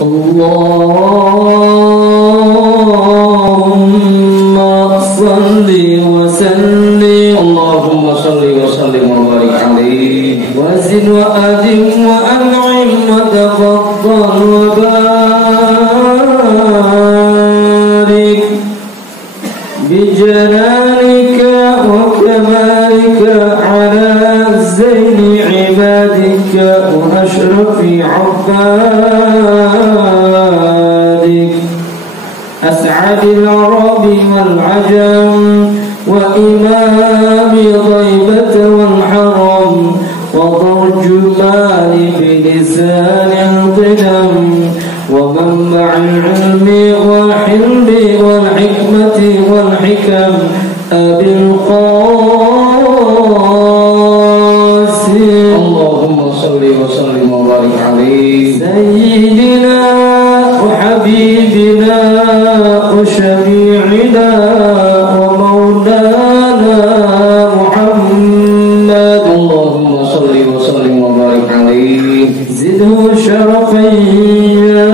Allahumma salli wa sallim, Allahumma salli wa sallim wa barik alaihi wa zid wa adim wa an'im wa tafaddal wa barik bijalalika wa kamalika ala zaini ibadika wa ashrafi abbadik as'adil arabi wal ajam wa imami dhaibata wal haram wa tarjumani fi lisanil qidam wa manba'il ilmi wal hilmi wal hikmati wal hikam abil qasim Allahumma salli wa sallim wa barik alaihi sayyidina wa habibina wa syafi'ina wa maulana Muhammad Allahumma salli wa sallim wa barik alaihi zidhu syarafan ya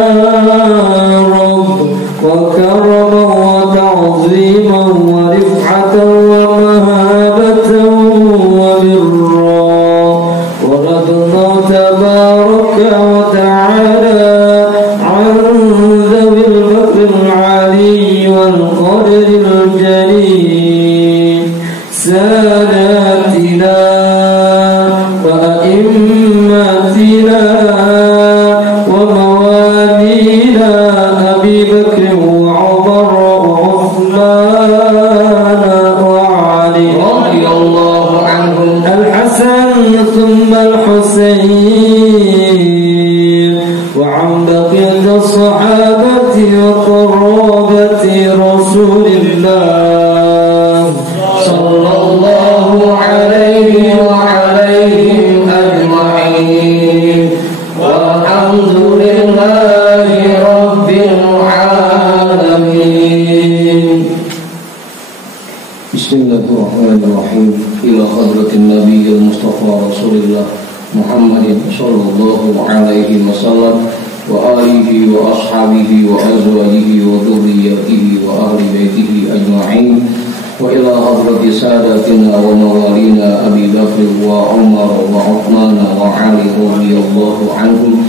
Rabb wa karaman wa ta'ziman wa rif'atan wa mahabatan wa birra wa radna tabaraka wa ta'ala an dhawil makril ali wal qadiril jalil sadatina wa a'immatina wa mawalina Abi Bakr wa Umar wa Uthman wa Ali radhiyallahu anhum al-Hasan thumma al-Husayn wa an baqiyati as-sahabati wa qarabati Rasulillah sallallahu alaihi wa alaihim ajma'in walhamdulillahi rabbil alamin. Bismillahirrahmanirrahim. Ila hadratin nabiyil mustafa rasulillah Muhammadin sallallahu alaihi wasallam wa alihi wa ashabihi wa azwajihi wa dhurriyyatihi wa ahli baitihi ajma'in wa ila hadrati sadatina wa mawalina Abi Bakr wa Umar wa Uthman wa Ali radhiyallahu anhum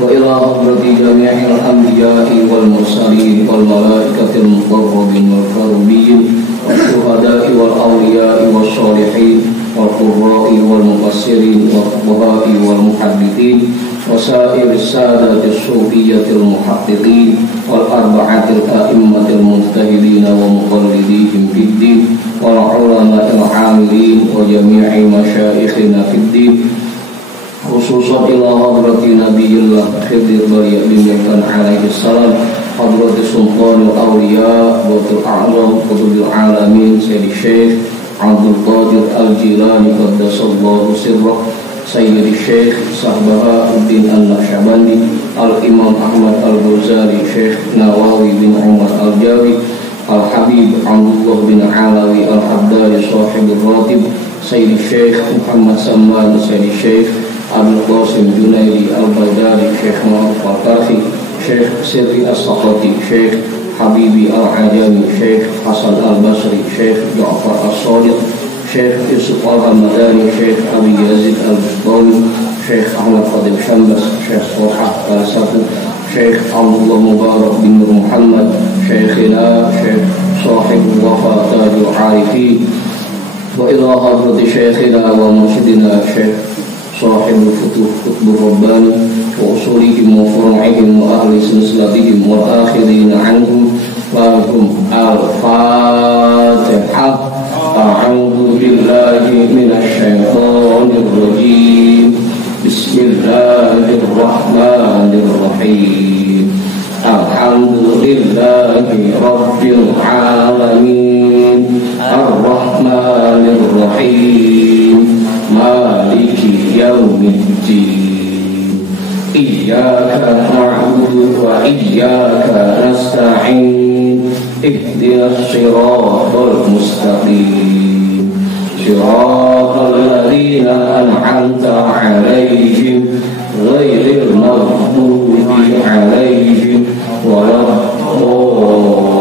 wa ila hadrati jami'il anbiya'i wal mursalin wal malaikatil muqarrabin wal karubin wal syuhada'i wal awliya'i wal shalihin wal qurra'i wal mufassirin wal fuqaha'i wal muhaddithin وسائر السادة الصوفية المحققين والأربعة الأئمة المجتهدين ومقلديهم في الدين والعلماء العاملين وجميع مشايخنا في الدين خصوصا إلى حضرة نبي الله خضر بن مكان عليه السلام حضرة سلطان الأولياء وقت الأعظم قطب العالمين سيد الشيخ عبد القادر الجيلاني قدس الله سره Sayyid Syekh Sahbahuddin An-Naqsyabandi Al-Imam Ahmad Al-Ghazali Syekh Nawawi bin Umar Al-Jawi Al-Habib Abdullah bin Alawi Al-Haddari Sahibul Ratib Sayyid Syekh Muhammad Salman Sayyid Syekh Abdul Qasim Junaidi Al-Baghdadi Syekh Muhammad Al-Kafi Syekh Sirri As-Saqati Syekh Habibi Al-Ajami Syekh Hasan Al-Basri Syekh Ja'far As-Sadiq Syekh Yusuf Al-Hamadani Syekh Abi Yazid Al-Bustani Syekh Ahmad Khadim Syambas Syekh Sohah Al-Safu Syekh Abdullah Mubarak bin Nur Muhammad Syekhina Syekh Sahibul Wafa Tajul Arifi wa ila hadrati Syekhina wa mursyidina Syekh Sahibul Futuh Qutbur Rabbani wa usulihim wa furu'ihim wa ahli silsilatihim wa akhirina anhum wa hum al-Fatihah. أعوذ بالله من الشيطان الرجيم بسم الله الرحمن الرحيم الحمد لله رب العالمين الرحمن الرحيم مالك يوم الدين إياك نعبد وإياك نستعين اهدنا الصراط المستقيم صراط الذين أنعمت عليهم ghairil maghdubi alaihim waladdallin.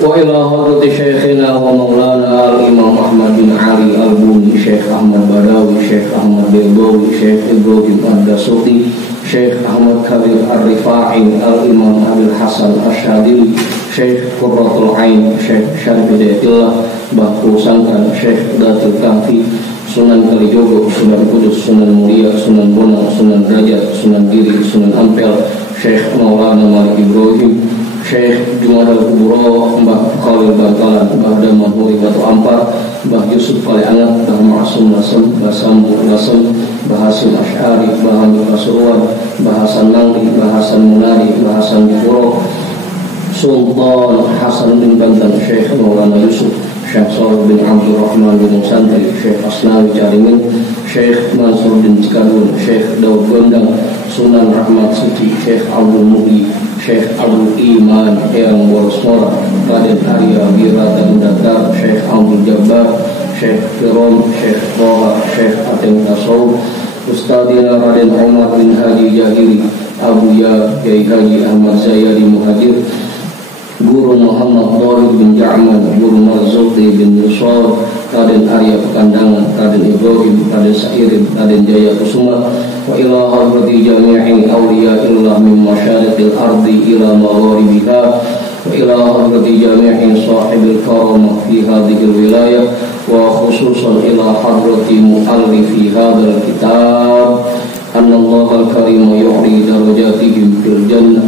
Wa ila hadrati syekhina wa maulana al-imam Ahmad bin Ali al-Buni, Syekh Ahmad Badawi, Syekh Ahmad Bilbawi, Syekh Ibrahim Ad-Dasuti, Syekh Ahmad Kabir Ar-Rifa'i, al-imam Abil Hasan Asyadili, Syekh Qurratul Ain, Syekh Syarif Hidayatullah, Bahku Sangkan, Syekh Datul Kahfi, Sunan Kalijogo, Sunan Kudus, Sunan Mulia, Sunan Bonang, Sunan Derajat, Sunan Giri, Sunan Ampel, Syekh Maulana Malik Ibrahim, Syekh Jumadal Kuburo, Mbah Khalil Bantalan, Mbah Daman Huri Batu Ampar, Mbah Yusuf Pali Anak, Mbah Ma'asum Nasem, Mbah Sambu Nasem, Mbah Hasim Asy'ari, Mbah Hamid Pasuruan, Mbah Hasan Nangli, Mbah Hasan Munari, Mbah Hasan Dipuro, Sultan Hasan bin Bantan, Syekh Maulana Yusuf, Syekh Salih bin Abdul Rahman bin Santri, Syekh Asnawi Carimin, Syekh Mansur bin Cikadun, Syekh Daud Gondang, Sunan Rahmat Suci, Syekh Abdul Muhyi, Syekh Abdul Iman Eyang Borosmora, Raden Arya Wirata Datar, Syekh Abdul Jabbar, Syekh Firom, Syekh Toha, Syekh Atem Tasawuf, Ustadina Raden Umar bin Haji Jahiri, Abu Ya Kiai Haji Ahmad Zayadi Muhajir, Guru Muhammad Tariq bin Ja'man, Guru Marzuki bin Yusuf, Raden Arya Pekandangan, Raden Ibrahim, Raden Sa'irin, Raden Jaya Kusuma, wa ila hadrati jami'i awliya'illah min masyariqil ardi ila magharibiha, wa ila hadrati jami'i sahibil karamah fi hadhil wilayah, wa khususan ila hadrati mu'allifi hadhal kitab, anna Allah al-karim yu'ri darajatihim fil jannah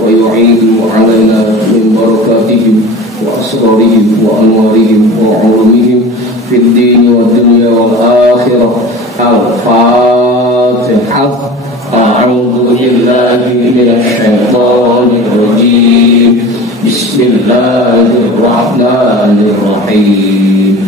wa yu'idu alaina min barakatihim wa asrarihim wa anwarihim wa ulumihim fid dini wa dunya wal akhirah. Al-Fatihah. A'udzu billahi minasy syaithanir rajim. Bismillahirrahmanirrahim.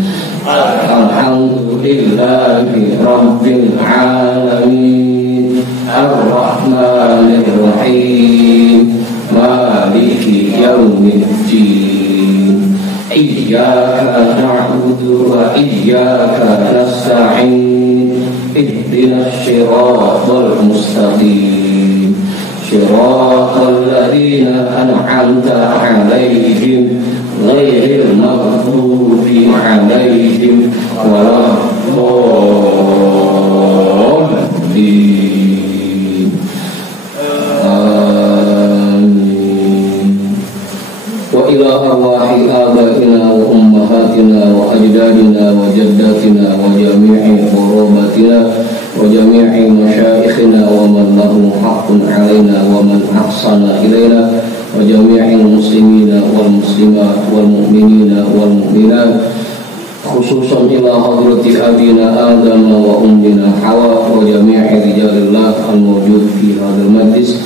Alhamdulillahi rabbil alamin. Ar-Rahmanir Rahim. Maliki yaumiddin. Iyyaka na'budu wa iyyaka nasta'in. Ihdinas siratal mustaqim. Siratal ladzina an'amta 'alaihim ghairil maghdubi 'alaihim waladdallin. Wa ila arwahi abaina wa ummahatina wa ajdadina wa jaddatina wa jami'i qurbatina wa jami'i masyaikhina wa man lahu haqqun 'alaina wa man ahsana ilaina wa jami'il muslimina wal muslimat wal mu'minina wal mu'minat, khususan ila hadrati abina Adam wa ummina Hawa wa jami'i rijalillah al-mawjud fi hadzal majlis,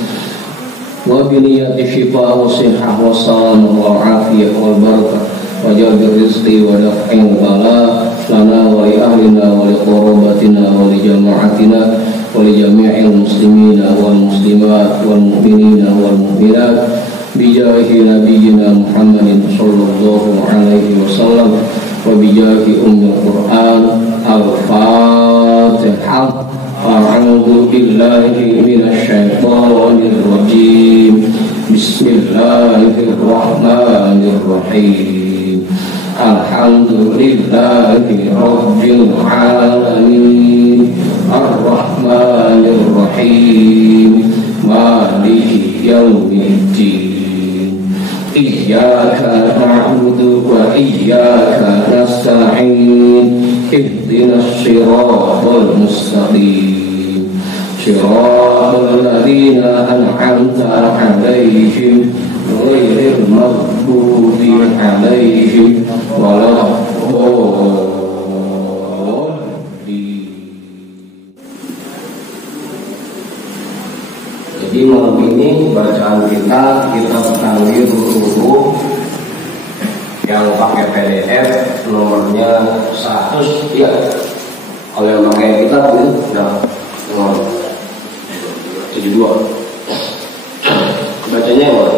wa biniyati shifa wa sihah wa salamah wa afiyah wal barakah wa jalbil rizqi wa daf'il bala lana wa li ahlina wa li qurabatina wa li jama'atina wa li jami'il muslimina wal muslimat wal mu'minina wal mu'minat bijahi nabiyyina Muhammadin sallallahu alaihi wasallam wa bijahi ummul Qur'an. Al-Fatihah. A'udzu billahi minasy syaithanir rajim. Bismillahirrahmanirrahim. Alhamdulillahi rabbil alamin. Ar-Rahmanir Rahim. Maliki yaumiddin. Iyyaka na'budu wa iyyaka nasta'in. Ihdinas siratal mustaqim. Siratal ladzina an'amta 'alaihim ghairil maghdubi 'alaihim waladdallin. Jadi malam ini bacaan kita Tanwir Ruhu yang pakai PDF nomornya 100 ya. Kalau yang pakai kita itu sudah nomor 72. Bacanya yang mana?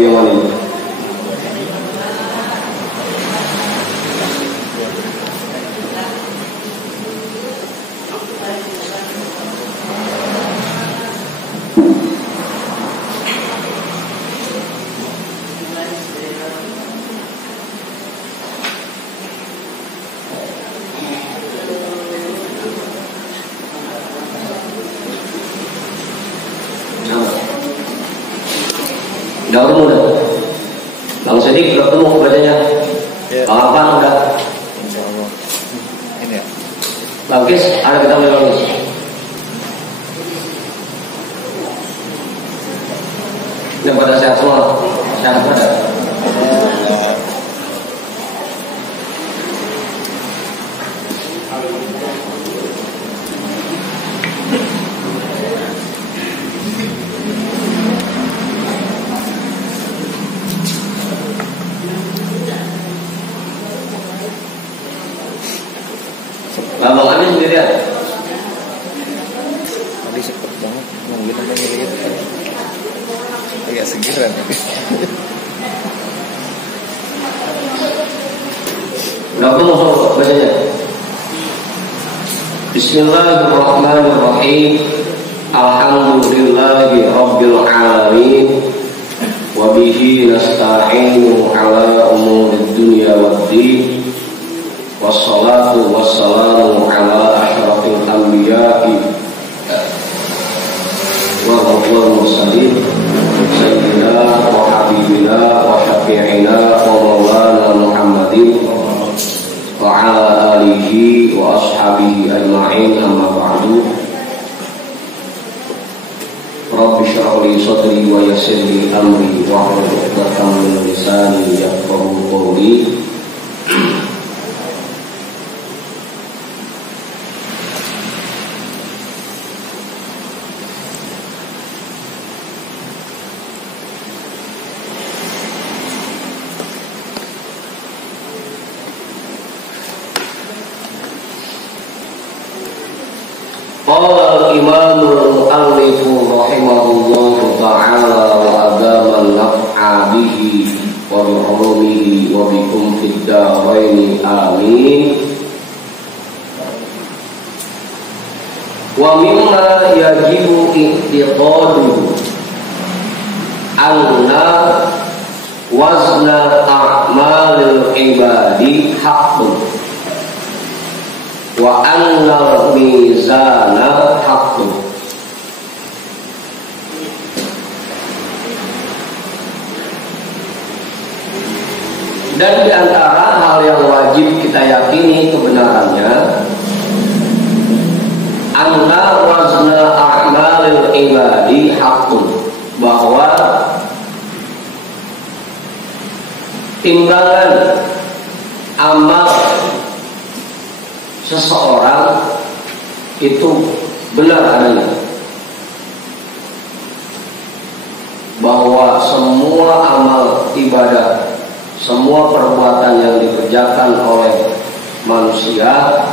yang mana ini? Udah ketemu udah? Bang Sedik udah ketemu bacanya? Ya. Bang Afan udah? Insya Allah. Ini ya? Bang Kis, ada kita mulai Bang Kis? Ini pada sehat semua? Sehat pada? Abang Amin sendirian? Tadi cepet banget nungguin apa gitu. Agak segiran. Udah ketemu sama bacanya? Bismillahirrahmanirrahim. Alhamdulillahi rabbil alamin. Wa bihi nasta'inu ala umurid dunya waddin. Wassalatu wassalamu ala asyrafil anbiya'i wa rabbul mursalin sayyidina wa habibina wa syafi'ina wa maulana Muhammadin wa ala alihi wa ashabihi ajma'in, amma ba'du. Rabbi shrah li sadri wa yassir li amri wa hlul 'uqdatam min lisani yafqahu qawli. Qala al-imamul mu'allifu rahimahullahu ta'ala wa adama naf'a bihi wa bi'ulumihi wa bikum fid daraini amin. Wa mimma yajibu i'tiqadu anna wazna a'malil ibadi haqqun wa annal mizana haqqun. Dan di antara hal yang wajib kita yakini kebenarannya, anna wazna a'malil ibadi haqqun, bahwa timbangan amal seseorang itu benar adanya, bahwa semua amal ibadah, semua perbuatan yang dikerjakan oleh manusia,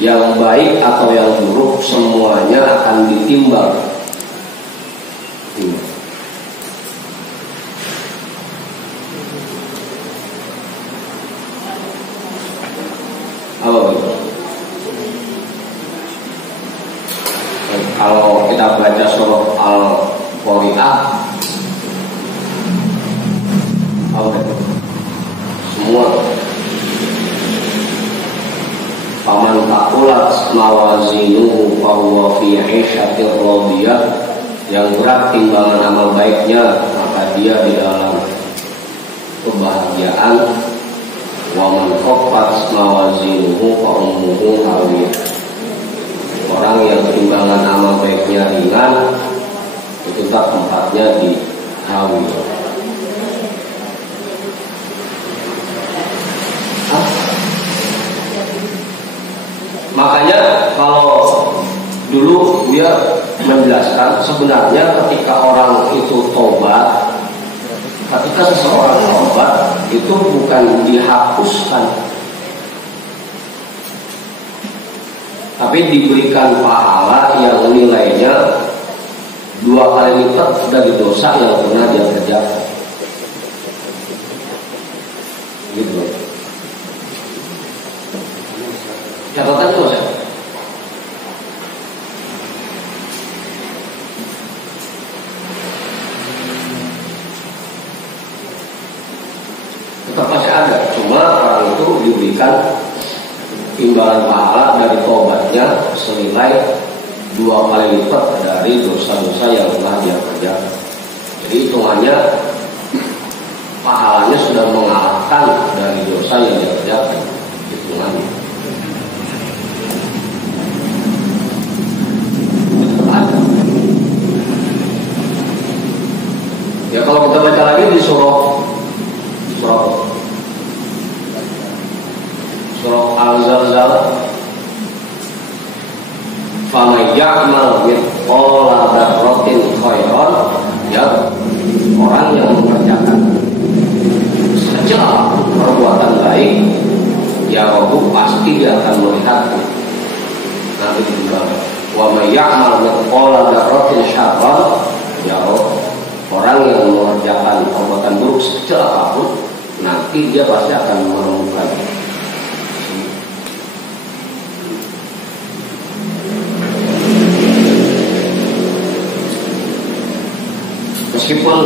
yang baik atau yang buruk, semuanya akan ditimbang. Kalau kita baca surah Al-Qari'ah, semua paman taqulat mawazinuhu fahuwa fi 'ishatir radiyah, yang berat timbangan amal baiknya maka dia di dalam kebahagiaan. Wa man khaffat mawazinuhu fa ummuhu hawiyah, orang yang timbangan amal baiknya ringan itu tak tempatnya di hawi. Makanya kalau dulu dia menjelaskan, sebenarnya ketika orang itu tobat, ketika seseorang tobat itu bukan dihapuskan, tapi diberikan pahala yang nilainya 2 kali lipat dari dosa yang pernah dia kerjakan. diberikan imbalan pahala dari tobatnya senilai 2 kali lipat dari dosa-dosa yang telah dia kerjakan. Jadi hitungannya pahalanya sudah mengalahkan dari dosa yang dia kerjakan. Hitungannya. Ya kalau kita baca lagi di surah Al-Zalzal, faman ya'mal mithqala dzarratin khairan, ya orang yang mengerjakan sekecil perbuatan baik, ya Rabbu pasti dia akan melihat nanti juga. Wa may ya'mal mithqala dzarratin syarran, ya Rabbu orang yang mengerjakan perbuatan buruk sekecil apapun, nanti dia pasti akan menemukan. Meskipun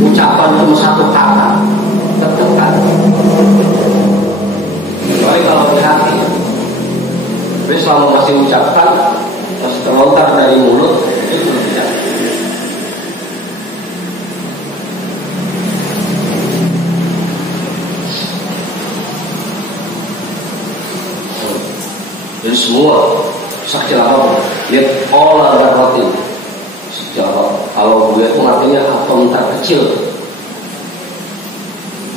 ucapan cuma satu kata, tertekan. Kecuali kalau di hati, tapi selama masih ucapkan, masih terlontar dari mulut, itu tidak. Jadi semua sekecil apapun, lihat olah dan roti. Kalau gue itu artinya atom terkecil.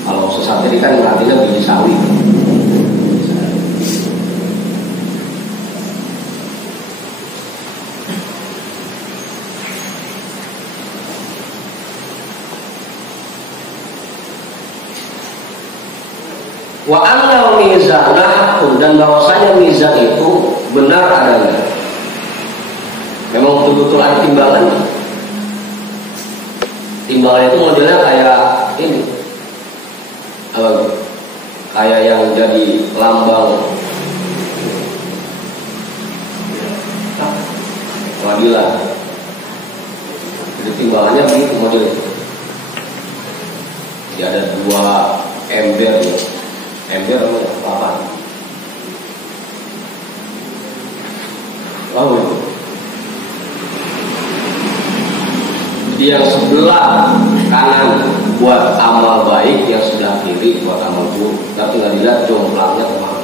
Kalau sesat tadi kan artinya biji sawi. Wa annal mizana, dan bahwasanya mizan itu benar adanya. Memang betul-betul ada timbangan. Timbangan itu modelnya kayak ini, kayak yang jadi lambang pengadilan. Jadi timbangannya begitu modelnya. Jadi ada 2 ember, apa? Lalu yang sebelah kanan buat amal baik, yang sebelah kiri buat amal buruk. Tapi nggak dilihat jomplangnya kemana.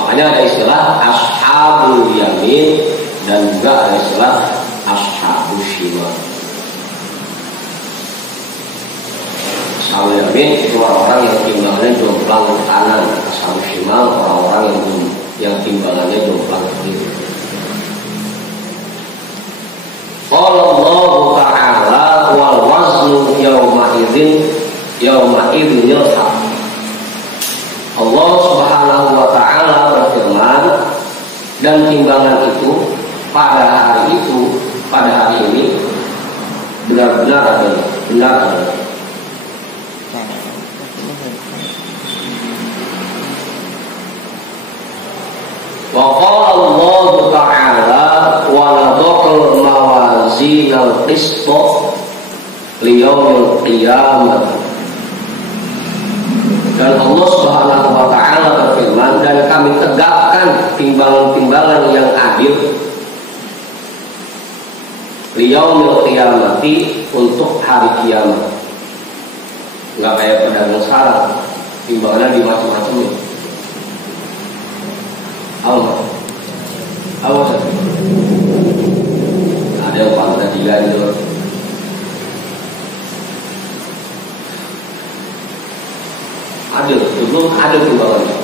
Makanya ada istilah ashabul yamin dan juga ada istilah ashabul shimal. Ashabul yamin itu orang-orang yang timbangannya jomplang ke kanan. Ashabul shimal orang-orang yang timbangannya jomplang ke kiri. Qala Allah Ta'ala wal waznu yawma idzin yalhaq. Allah Subhanahu wa Ta'ala berfirman, dan timbangan itu pada hari ini benar-benar ada. Wa qala Allah Ta'ala wa nadhul mawazinal qista liyaumil qiyamah. Dan Allah Subhanahu wa Ta'ala berfirman, dan kami tegakkan timbangan-timbangan yang adil liyaumil qiyamati, untuk hari kiamat. Enggak kayak pedagang sekarang, timbangannya di macam-macam ya. Awas. Ada yang pada diganjel. Adil, belum ada timbangannya.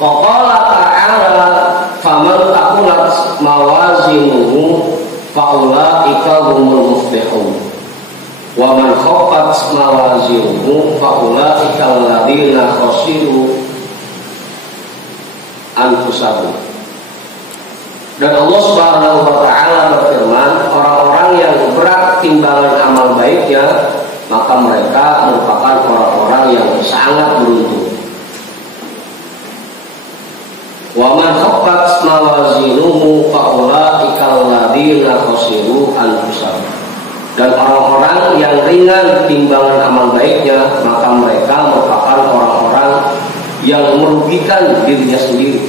Qala ta'ala faman taqulat mawazinuhu faulaika humul muflihun wa man khaffat mawazinuhu faulaika alladziina khasiru anfusahum. Dan Allah Subhanahu wa Ta'ala berfirman, orang-orang yang berat timbangan amal baiknya, maka mereka merupakan orang-orang yang sangat beruntung. Wa man khaffat mawazinuhu fa dengan timbangan amal baiknya, maka mereka merupakan orang-orang yang merugikan dirinya sendiri.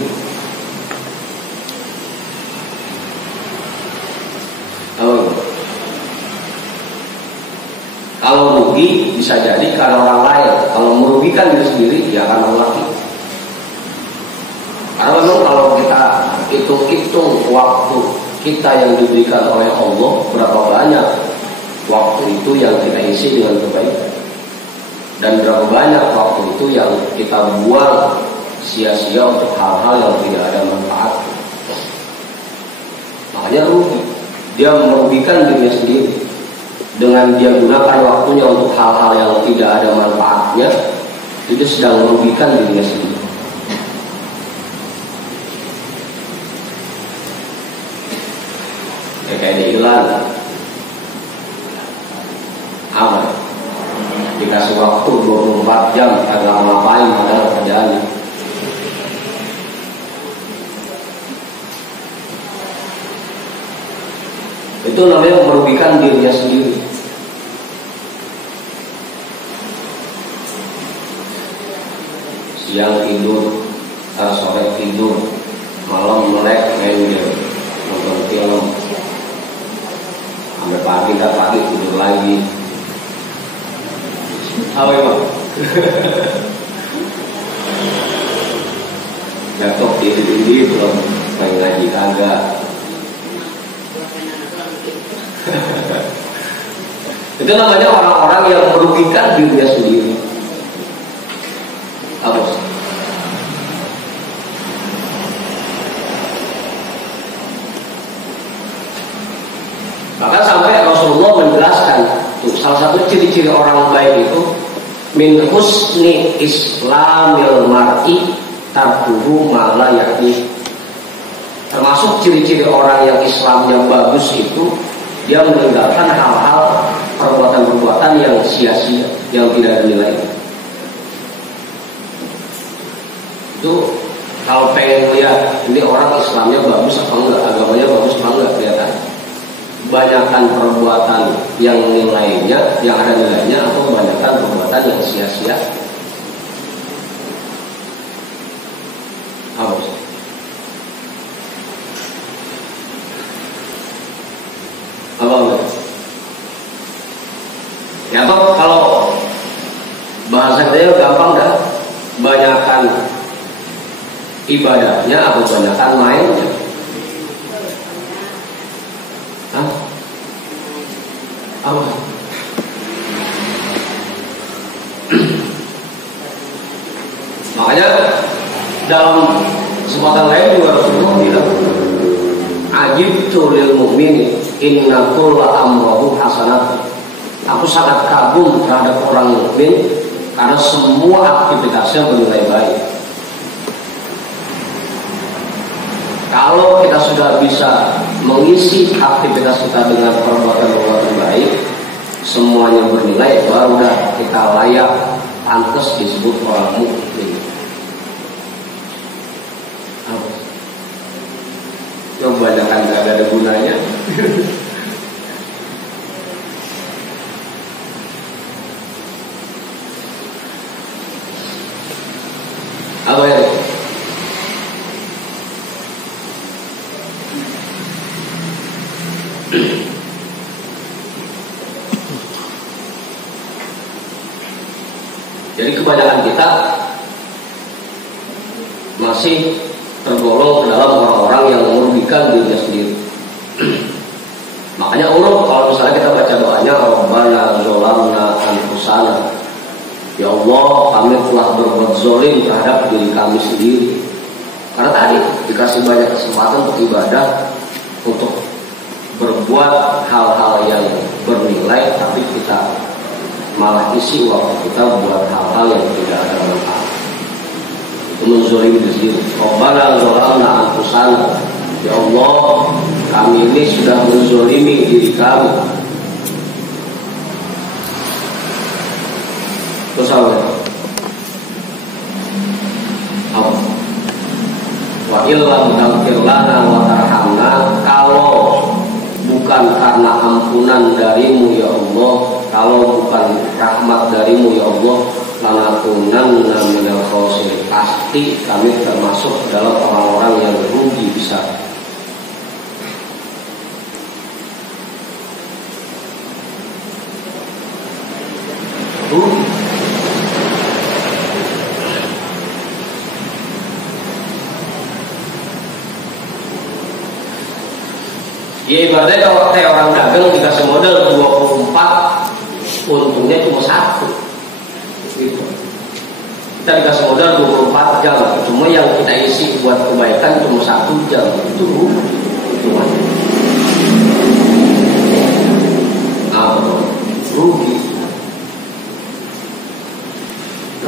Kalau rugi bisa jadi karena orang lain, kalau merugikan diri sendiri ya karena Allah. Karena memang kalau kita hitung-hitung waktu kita yang diberikan oleh Allah, berapa banyak waktu itu yang kita isi dengan kebaikan, dan berapa banyak waktu itu yang kita buang sia-sia untuk hal-hal yang tidak ada manfaat. Makanya rugi, dia merugikan dirinya sendiri dengan dia gunakan waktunya untuk hal-hal yang tidak ada manfaatnya. Itu sedang merugikan dirinya sendiri. Kayak di iklan apa? Dikasih waktu 24 jam agak ngapain padahal kerjaannya. Itu namanya merugikan dirinya sendiri. Siang tidur, sore tidur, malam melek main game, nonton film, sampai pagi tidur lagi. Apa emang? Jatuh diri belum pengen ngaji kagak. Itu namanya orang-orang yang merugikan dirinya sendiri. Apa sih? Maka sampai Rasulullah menjelaskan tuh, salah satu ciri-ciri orang baik itu min husni islamil mar'i tarkuhu ma la ya'ni. Termasuk ciri-ciri orang yang Islamnya bagus itu dia meninggalkan hal-hal perbuatan-perbuatan yang sia-sia, yang tidak ada nilainya. Itu kalau pengen lihat ini orang Islamnya bagus apa enggak, agamanya bagus apa enggak, kelihatan banyakkan perbuatan yang nilainya, yang ada nilainya, atau banyakkan perbuatan yang sia-sia. Apa sih? Apa? Ya toh kalau bahasa kita gampang dah, banyakkan ibadahnya atau banyakkan mainnya. Hah? Apa? Makanya dalam kesempatan lain juga Rasulullah bilang, ajibtu lil mu'mini inna kulla amrahu hasanat. Aku sangat kagum terhadap orang mukmin karena semua aktivitasnya bernilai baik. Kalau kita sudah bisa mengisi aktivitas kita dengan perbuatan-perbuatan baik, semuanya bernilai, baru dah kita layak pantas disebut orang mukmin. Coba jangan gak ada gunanya. Apa ya? Jadi kebanyakan kita masih tergolong ke dalam orang-orang yang merugikan dirinya sendiri. Makanya Allah kalau misalnya kita baca doanya, Rabbana zolamna anfusana, ya Allah kami telah berbuat zolim terhadap diri kami sendiri. Karena tadi dikasih banyak kesempatan untuk ibadah, untuk berbuat hal-hal yang bernilai, tapi kita malah isi waktu kita buat hal-hal yang tidak ada manfaat. Itu menzolimi diri sendiri. Rabbana zolamna anfusana, ya Allah kami ini sudah menzolimi diri kami. Terus apa? Wa illam taghfir lana wa tarhamna, kalau bukan karena ampunan darimu ya Allah, kalau bukan rahmat darimu ya Allah, lanakunanna minal khosirin, pasti kami termasuk dalam orang-orang yang rugi besar. Rugi. Ya ibaratnya kalau kayak orang dagang dikasih modal 24, untungnya cuma 1 gitu. Kita dikasih modal 24 jam, cuma yang kita isi buat kebaikan cuma 1 jam, itu rugi. Rugi.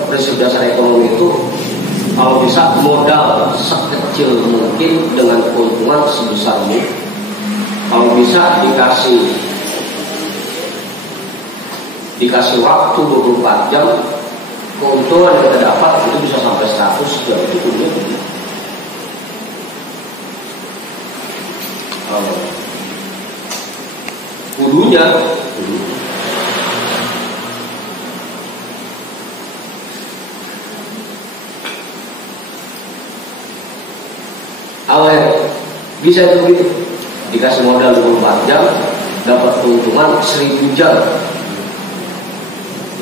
Prinsip dasar ekonomi itu kalau bisa modal sekecil mungkin dengan keuntungan sebesar mungkin. Kalau bisa dikasih waktu 24 jam, keuntungan yang kita dapat itu bisa sampai 100 jam, itu kudunya. Awalnya bisa begitu. Dikasih modal 24 jam, dapat keuntungan 1000 jam.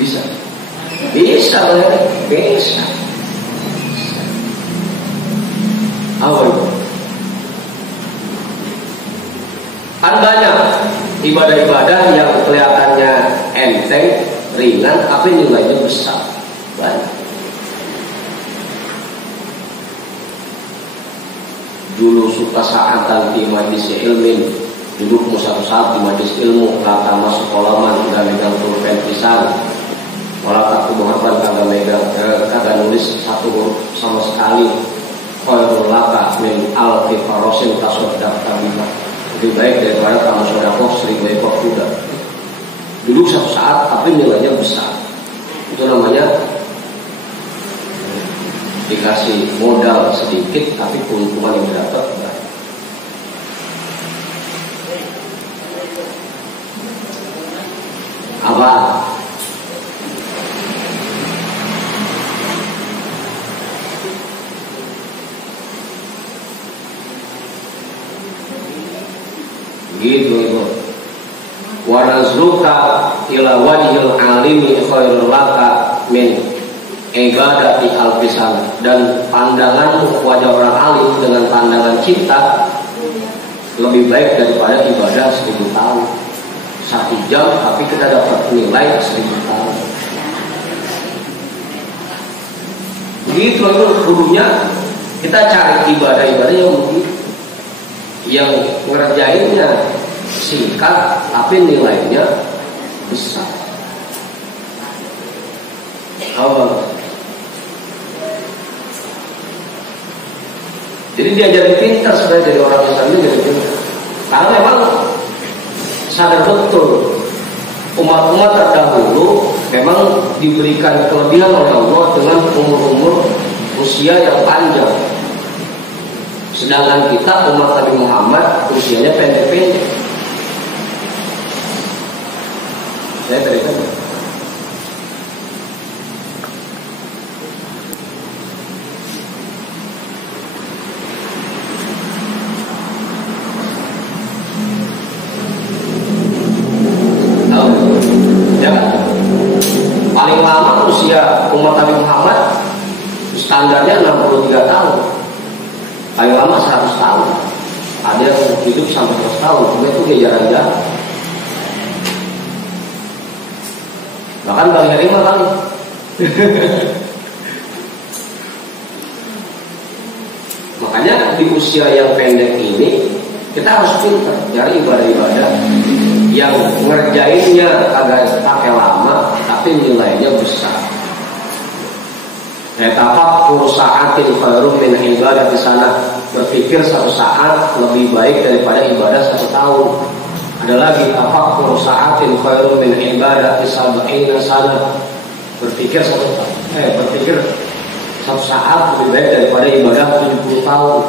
Bisa. Bisa. Apa itu? Kan banyak ibadah-ibadah yang kelihatannya enteng, ringan, tapi nilainya besar. Banyak. Dulu suka saatan di majlis ilmin, duduk satu saat di majlis ilmu, kata masuk kolaman udah megang pulpen pisan, walau tak kebuhatan kagak megang, kagak nulis satu huruf sama sekali. Khairul laka min alfi farosin tasoddak tabima, lebih baik daripada kamu sodakoh 1000 ekor kuda. Duduk satu saat tapi nilainya besar. Itu namanya dikasih modal sedikit tapi keuntungan yang didapat banyak. Apa? Gitu itu. Wa nazruka ila wajhil alimi khairul laka min ibadati alfisan, dan pandangan wajah orang alim dengan pandangan cinta lebih baik daripada ibadah 1000 tahun. 1 jam tapi kita dapat nilai 1000 tahun. Begitu itu kudunya kita cari ibadah-ibadah yang begitu, yang ngerjainnya singkat tapi nilainya besar. Awal. Jadi diajar pintar supaya jadi orang Islam jadi pintar. Karena memang sadar betul umat-umat terdahulu memang diberikan kelebihan oleh Allah dengan umur-umur usia yang panjang. Sedangkan kita umat Nabi Muhammad usianya pendek-pendek. Saya tadi kan paling lama usia umat Nabi Muhammad standarnya 63 tahun, paling lama 100 tahun. Ada yang hidup sampai 100 tahun, cuma itu dia jarang-jarang. Bahkan Bang Heri mah kali. Makanya di usia yang pendek ini kita harus pintar cari ibadah-ibadah yang ngerjainnya agak pakai lama tapi nilainya besar. Tafakkur sa'atin khairum min ibadah di sana, berpikir 1 saat lebih baik daripada ibadah 1 tahun. Ada lagi tafakkur sa'atin khairum min ibadah di sana, berpikir 1 saat lebih baik daripada ibadah 70 tahun.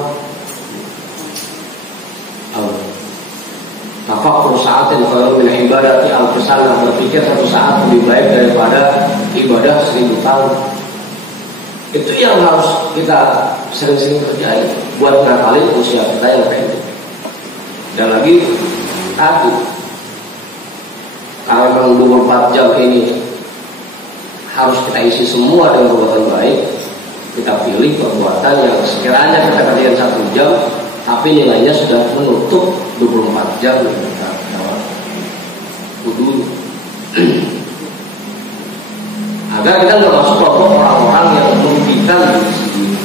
Tafakkur sa'atin khairun min ibadati alfi sanah, berpikir satu saat lebih baik daripada ibadah 1000 tahun. Itu yang harus kita sering-sering kerjain buat ngakalin usia kita yang pendek. Dan lagi tadi, kalau memang 24 jam ini harus kita isi semua dengan perbuatan baik, kita pilih perbuatan yang sekiranya kita kerjain 1 jam tapi nilainya sudah menutup 24 jam yang kita kudu. Agar kita nggak masuk kelompok orang-orang yang merugikan diri sendiri.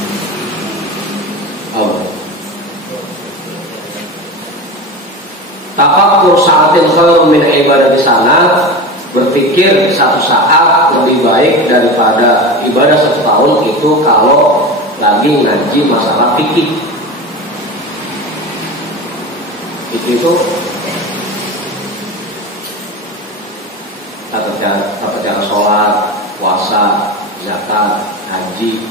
Tafakkur sa'atin khairun min ibadati sana, berpikir satu saat lebih baik daripada ibadah 1 tahun. Itu kalau lagi ngaji masalah fikih. Itu tata cara sholat, puasa, zakat, haji,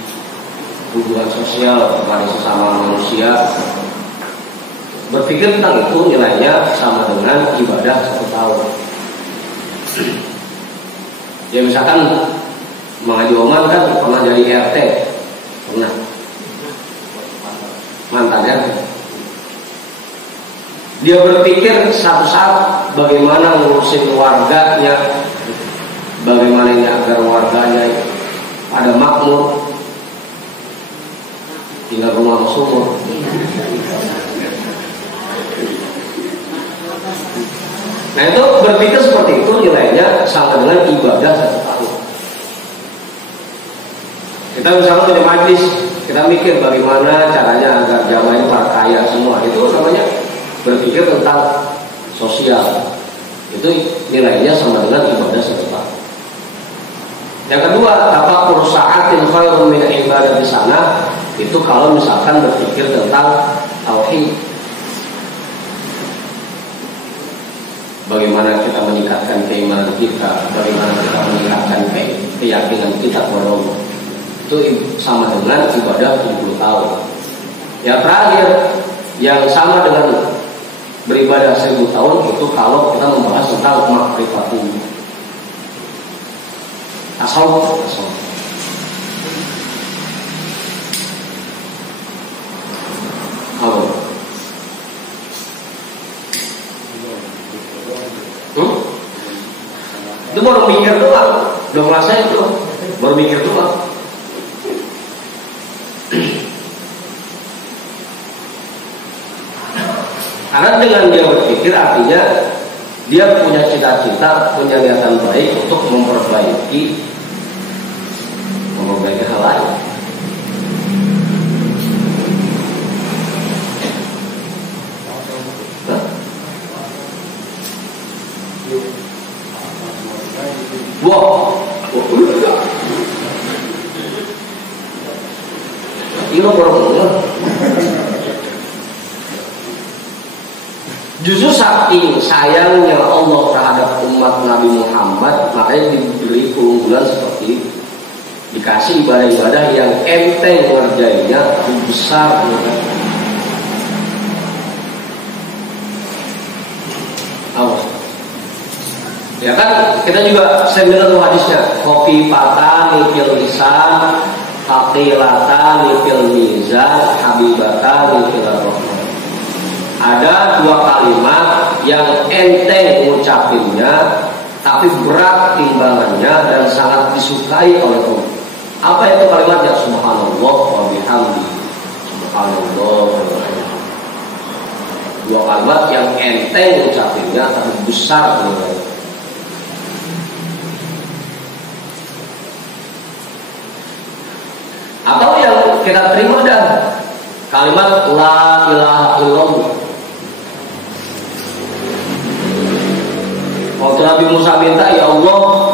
hubungan sosial kepada sesama manusia. Berpikir tentang itu nilainya sama dengan ibadah 1 tahun. Ya misalkan Mang Haji Oman kan pernah jadi RT, pernah mantan RT. Dia berpikir satu saat bagaimana ngurusin warganya, bagaimana agar warganya ada makmur, tinggal rumah sumur. Nah itu berpikir seperti itu nilainya sama dengan ibadah 1 tahun. Kita misalnya dari majlis, kita mikir bagaimana caranya agar jamaah ini kaya semua. Itu namanya berpikir tentang sosial. Itu nilainya sama dengan ibadah 1 tahun. Yang kedua, tafakkur sa'atin khairun min ibadati sana, itu kalau misalkan berpikir tentang tauhid. Bagaimana kita meningkatkan keimanan kita, bagaimana kita meningkatkan keyakinan kita kepada Allah. Itu sama dengan ibadah 70 tahun. Yang terakhir, yang sama dengan beribadah 1000 tahun, itu kalau kita membahas tentang ma'rifatullah. Tasawuf. Apa? Itu baru mikir doang, udah ngerasain itu, baru mikir doang. Karena dengan dia berpikir artinya dia punya cita-cita, punya niatan baik untuk memperbaiki hal lain. Ini baru justru saking sayangnya Allah terhadap umat Nabi Muhammad, makanya diberi keunggulan seperti itu. Dikasih ibadah-ibadah yang enteng ngerjainnya, besar. Awas. Ya kan kita juga seminar tuh hadisnya, kopi patah nipil lisan, haqilatan nipil mizan, habibatan nipil rahman. Ada 2 kalimat yang enteng ngucapinnya, tapi berat timbangannya dan sangat disukai oleh Allah. Apa itu kalimatnya? Subhanallah wa bihamdi. Subhanallah wa bihamdi. 2 kalimat yang enteng ngucapinnya, tapi besar nilainya. Atau yang kita terima dan kalimat la ilaha illallah. Waktu Nabi Musa minta, ya Allah,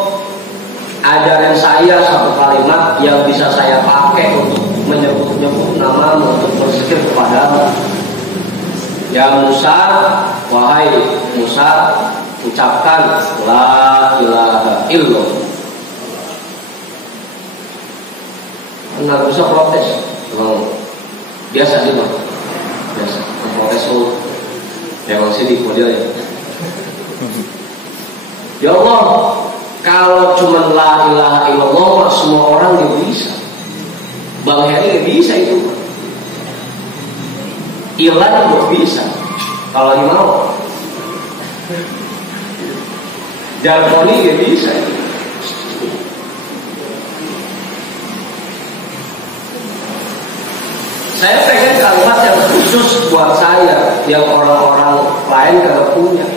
ajarin saya 1 kalimat yang bisa saya pakai untuk menyebut-nyebut namamu, untuk berzikir kepadamu. Ya Musa, wahai Musa, ucapkan la ilaha illallah. Nggak bisa protes. Biasa sih bang, biasa protes tuh. Emang sih di modelnya. Ya Allah, kalau cuma la ilaha illallah semua orang dia bisa. Bang Heri nggak bisa itu. Ilan nggak bisa. Kalau lagi mau. Jargoni nggak bisa. Saya pengen kalimat yang khusus buat saya, yang orang-orang lain gak punya.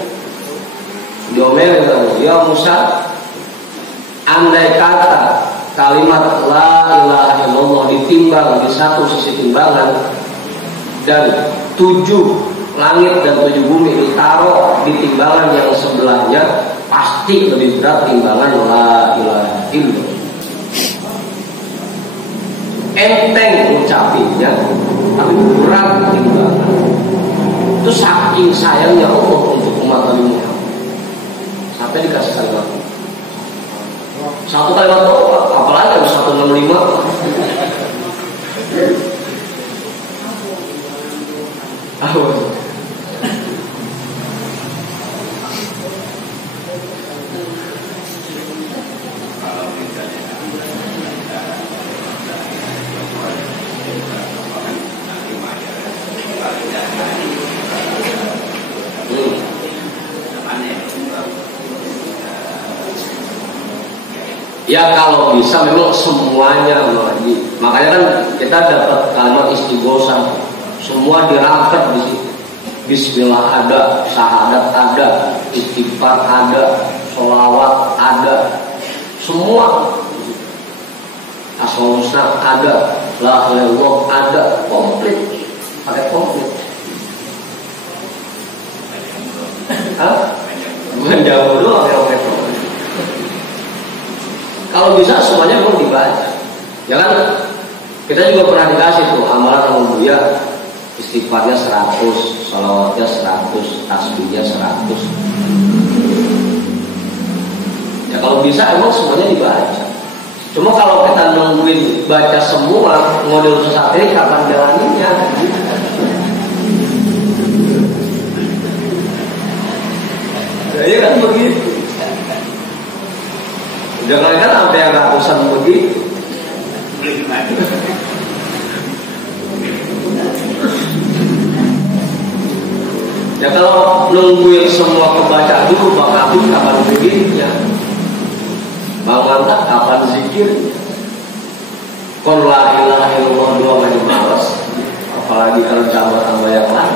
Diomelin, ya Musa, andai kata kalimat la ilaha illallah ditimbang di satu sisi timbangan dan 7 langit dan 7 bumi ditaruh di timbangan yang sebelahnya, pasti lebih berat timbangan la ilaha illallah. Enteng ucapinnya, tapi berat timbangan. Itu saking sayangnya Allah untuk umat Nabi Muhammad. Sampai dikasih kalimat. Satu kalimat doang, apalagi harus 165. Ya kalau bisa memang semuanya lagi. Makanya kan kita dapat kalimat istighosah. Semua dirangkap di situ. Bismillah ada, syahadat ada, istighfar ada, sholawat ada, semua. Asmaul husna ada, la ilaha illallah ada, komplit, pakai komplit. Hah? Bukan jauh doang yang komplit. Kalau bisa semuanya pun dibaca. Ya kan? Kita juga pernah dikasih tuh amalan sama Buya, istighfarnya 100, sholawatnya 100, tasbihnya 100. Ya kalau bisa emang semuanya dibaca. Cuma kalau kita nungguin baca semua, model sesat ini kapan jalaninnya? Ya kan begitu. Jangan kan sampai yang ratusan begitu. Ya kalau nungguin semua kebaca dulu, Bang Abid kapan zikirnya? Bang Mantap kapan zikirnya? Qul la ilaha illallah doang aja males. Apalagi kalau tambah yang lain.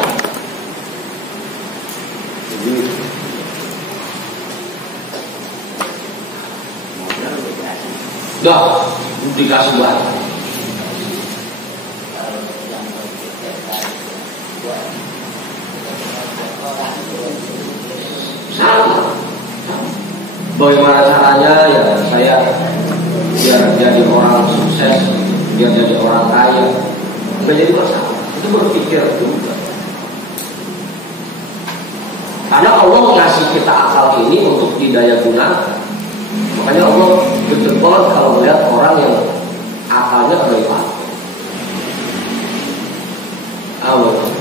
Begitu. Dah dikasih banyak. Sama. Bagaimana caranya ya saya biar jadi orang sukses, biar jadi orang kaya, nggak jadi masalah. Itu berpikir juga. Karena Allah ngasih kita akal ini untuk didaya gunakan. Makanya Allah gede banget kalau melihat orang yang akalnya udah dipakai. Amin.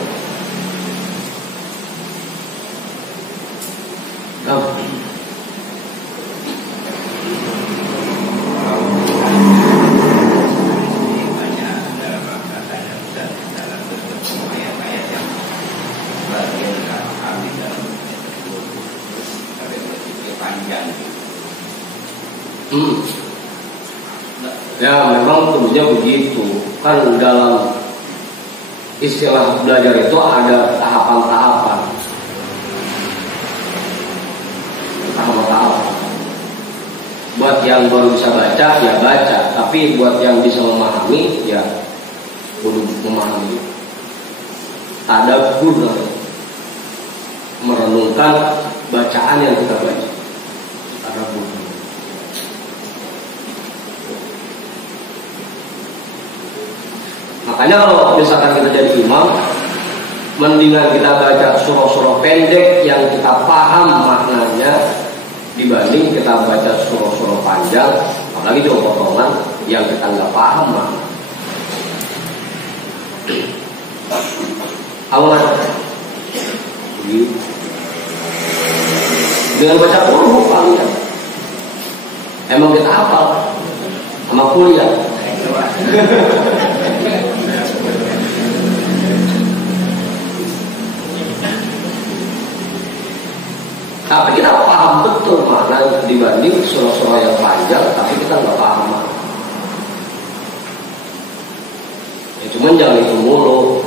Ya memang tentunya begitu. Kan dalam istilah belajar itu ada tahapan-tahapan. Buat yang baru bisa baca ya baca, tapi buat yang bisa memahami ya kudu memahami. Ada guna merenungkan bacaan yang kita baca. Ada guna. Makanya kalau misalkan kita jadi imam, mendingan kita baca surah-surah pendek yang kita paham maknanya dibanding kita baca surah-surah panjang, apalagi cuma potongan yang kita nggak paham makna. Allah dengan baca Qul kalian. Emang kita hafal sama kuliah. Tapi kita paham betul makna dibanding surah-surah yang panjang, tapi kita nggak paham. Ya cuman jangan itu mulu.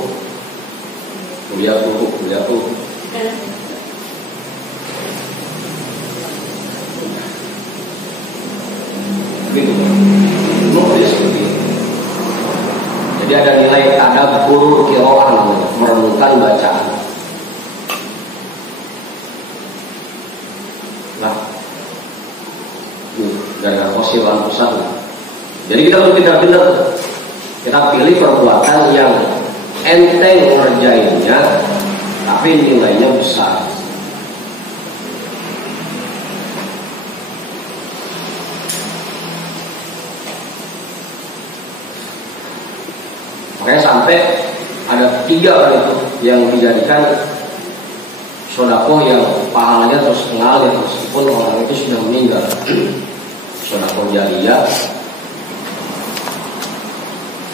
Kuliah tuh. Gitu. Mungkin seperti itu. Jadi ada nilai tadabbur qiraah, merenungkan bacaan. Nah, gara-gara posilan pusat. Jadi kita harus pintar-pintar. Kita pilih perbuatan yang enteng ngerjainnya, tapi nilainya besar. Makanya sampai ada 3 kali itu yang dijadikan sedekah yang pahalanya terus mengalir meskipun orang itu sudah meninggal. Sedekah jariyah,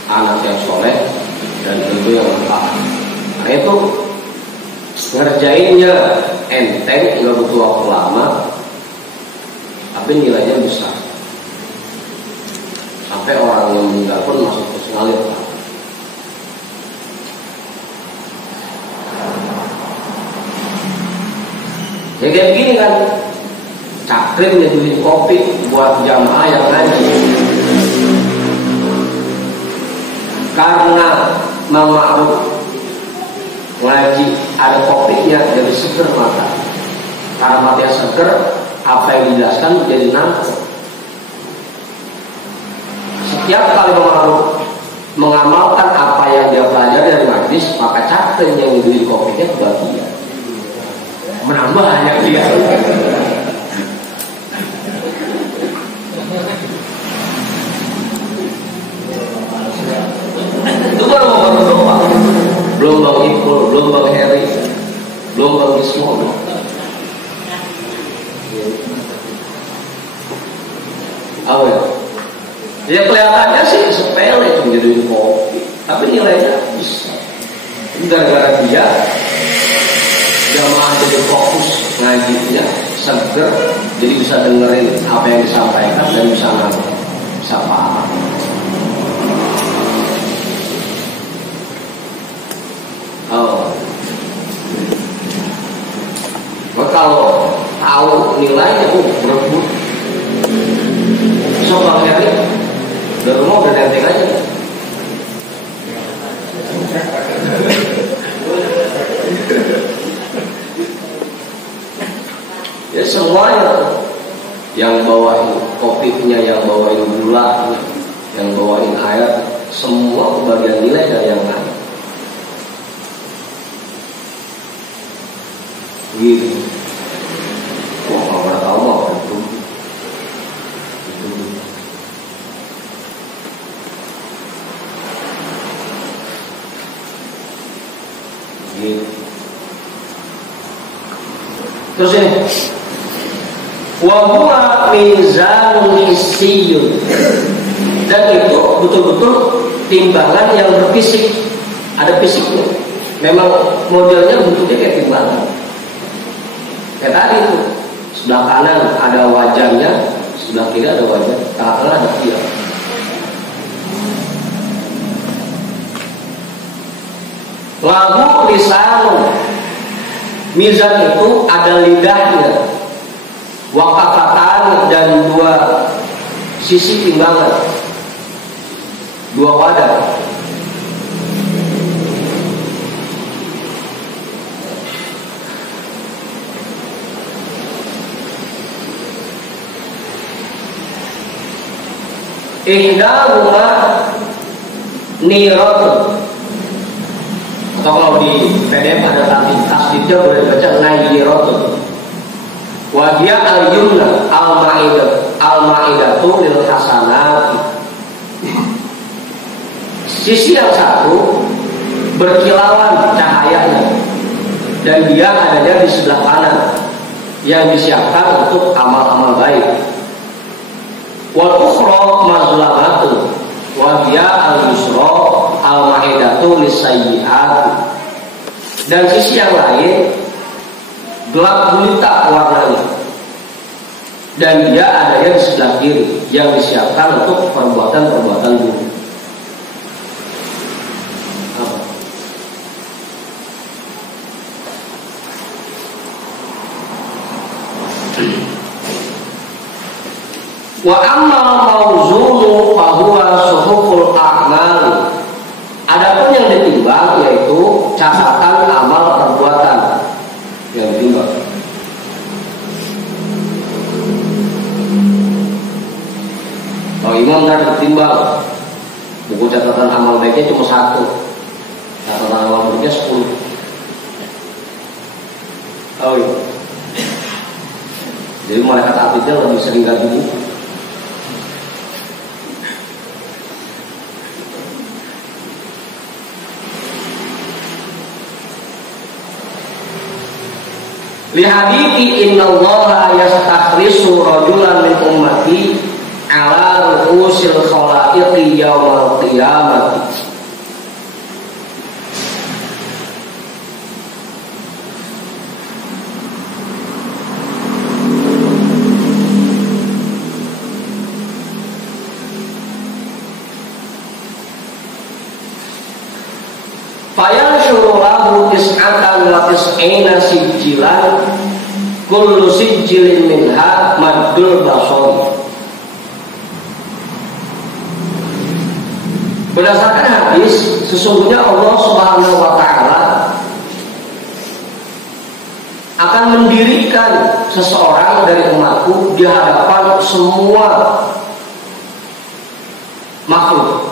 anak yang soleh, dan itu yang berkah. Nah itu ngerjainnya enteng, nggak butuh waktu lama, tapi nilainya besar. Sampai orang yang meninggal pun masuk terus ngalir. Ya kayak gini kan, Cakrim nyeduhin kopi buat jamaah yang ngaji. Karena Mang Ma'ruf ngaji ada kopinya, jadi seger mata. Karena mata yang seger, apa yang dijelaskan jadi nangkep. Setiap kali Mang Ma'ruf mengamalkan apa yang dia pelajari dari majlis, maka Cakrim yang nyeduhin kopinya kebagian. Menambah hanya dia. Itu baru doang. Belum Bang Ipul, belum Bang Heri, belum Bang Ismo. Awal. Ya kelihatannya sih sepele itu jadi kopi, tapi nilainya bisa. Gara-gara dia jamaah jadi fokus ngajinya, seger, jadi bisa dengerin apa yang disampaikan dan bisa nangkep, bisa paham. Oh, kalau tahu nilainya, berebut. Sobat Heri, dari rumah udah nenteng aja. Ya semuanya, yang bawain kopinya, yang bawain gula, yang bawain air, semua kebagian nilai dari yang lain. Gitu. Wah, kalau pernah tahu mah itu. Gitu. Terus ini, wa huwa mizanun hissiyun, dan itu betul-betul timbangan yang berfisik, ada fisiknya. Memang modelnya bentuknya kayak timbangan. Kayak tadi itu, sebelah kanan ada wajannya, sebelah kiri ada wajan, tengah-tengah ada dia. Lahu lisanun, mizan itu ada lidahnya, wakafatan, dan 2 sisi timbangan, 2 wadah. Ihdahuma niratun, atau kalau di PDF ada tasdidnya boleh baca nayyiratun. Wa hiya al-yumna al-ma'idatu lil hasanat. Sisi yang satu berkilauan cahayanya, dan dia adanya di sebelah kanan. yang disiapkan untuk amal-amal baik. Wal ukhra mazlamatun wa hiya al-yusra al-mahidatu lis-sayyi'at. Dan sisi yang lain gelap gulita warnanya, dan dia adanya di sebelah kiri yang disiapkan untuk perbuatan-perbuatan buruk. Wa ammal mawzunu fa huwa suhuful a'mal. Adapun yang ditimbang yaitu catatan amal perbuatan yang ditimbang. Kalau imam tadi ditimbang, buku catatan amal baiknya cuma 1, catatan amal buruknya 10. Oh iya. Jadi malaikat atidnya lebih sering ganti buku. Li hadithi innallaha yastakhlisu rajulan min ummati ala ru'usil khalaiqi yaumal qiyamah. Fayanshuru lahu tis'atan wa tis'ina sijjilan kullu sijjilin minha maddul basari. Berdasarkan hadis, sesungguhnya Allah Subhanahu wa ta'ala akan mendirikan seseorang dari umatku di hadapan semua makhluk.